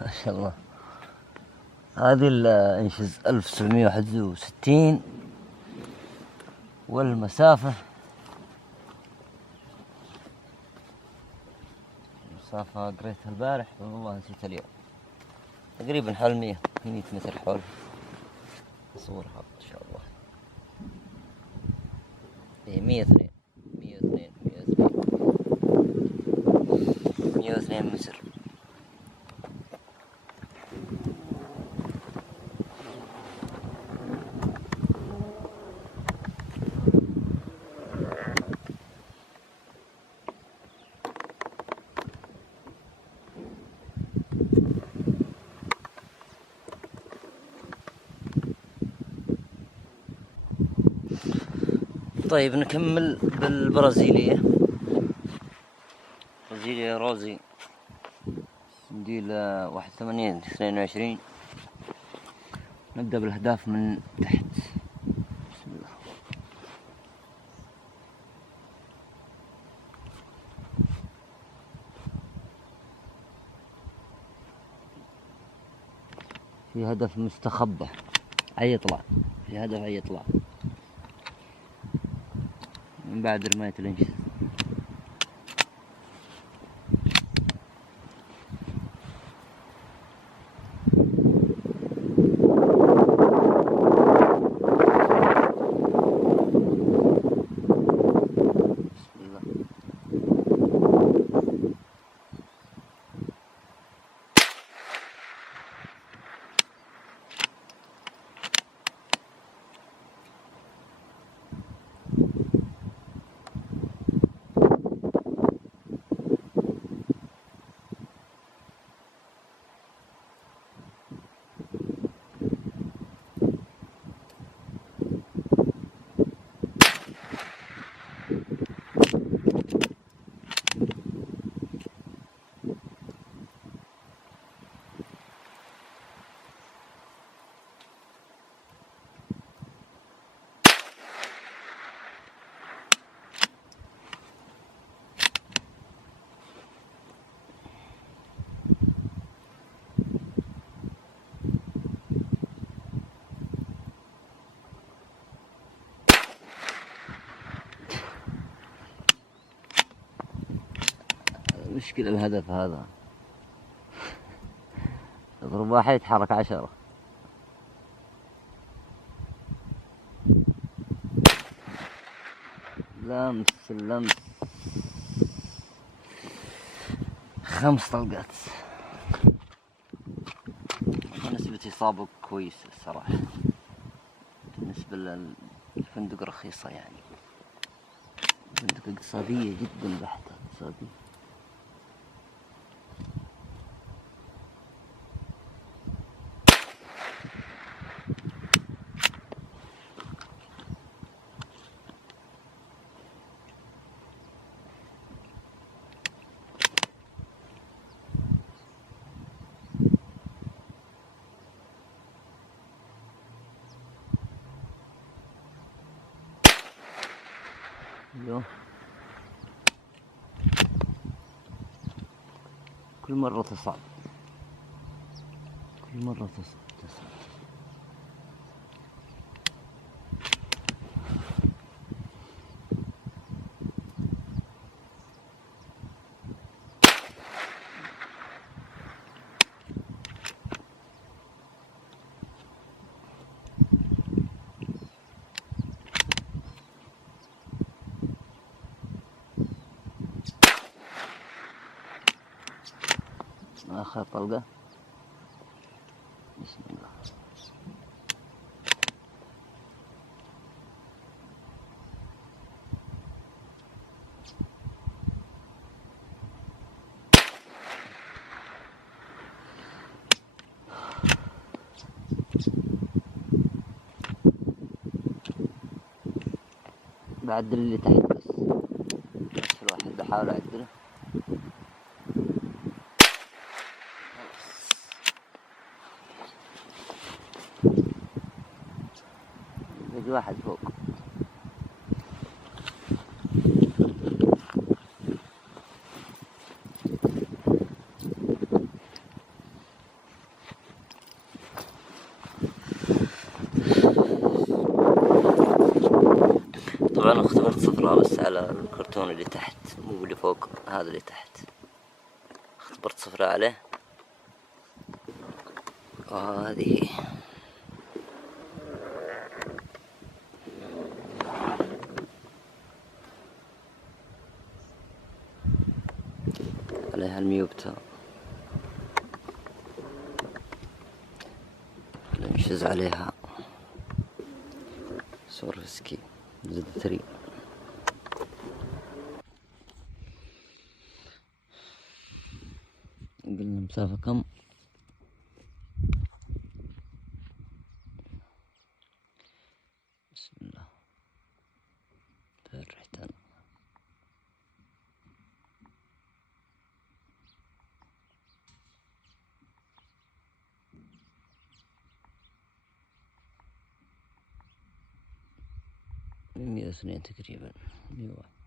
ما شاء الله. هذه الانشز 1761 والمسافة قريتها البارح والله نسيت اليوم. تقريبا حول 100 متر حول. أصورها إن شاء الله. 102 متر. طيب نكمل بالبرازيلية. برازيلية روزي نديل 81-22. نبدأ بالأهداف من تحت. بسم الله. في هدف مستخبى هيطلع، في هدف هيطلع من بعد رماية الانشز. مشكلة الهدف هذا، يضرب واحد يتحرك 10. لمس 5 طلقات. نسبة إصابة كويسة الصراحة بالنسبة للفندق رخيصة، يعني فندق اقتصادية جدا بحتة، اقتصادية. ايوه كل مرة تصعب، كل مرة تصعب. آخر طلقة. بسم الله. بعدل اللي تحت بس الواحد بحاول أعدله. باقي واحد فوق. طبعا اختبرت صفرة بس على الكرتون اللي تحت مو اللي فوق، هذا اللي تحت اختبرت صفرة عليه. وهذه عليها الميوبتا، نشز عليها سورفسكي زد 3. قلنا مسافة كم؟ بسم الله. رحت أنا. من 102 تقريبا، 101.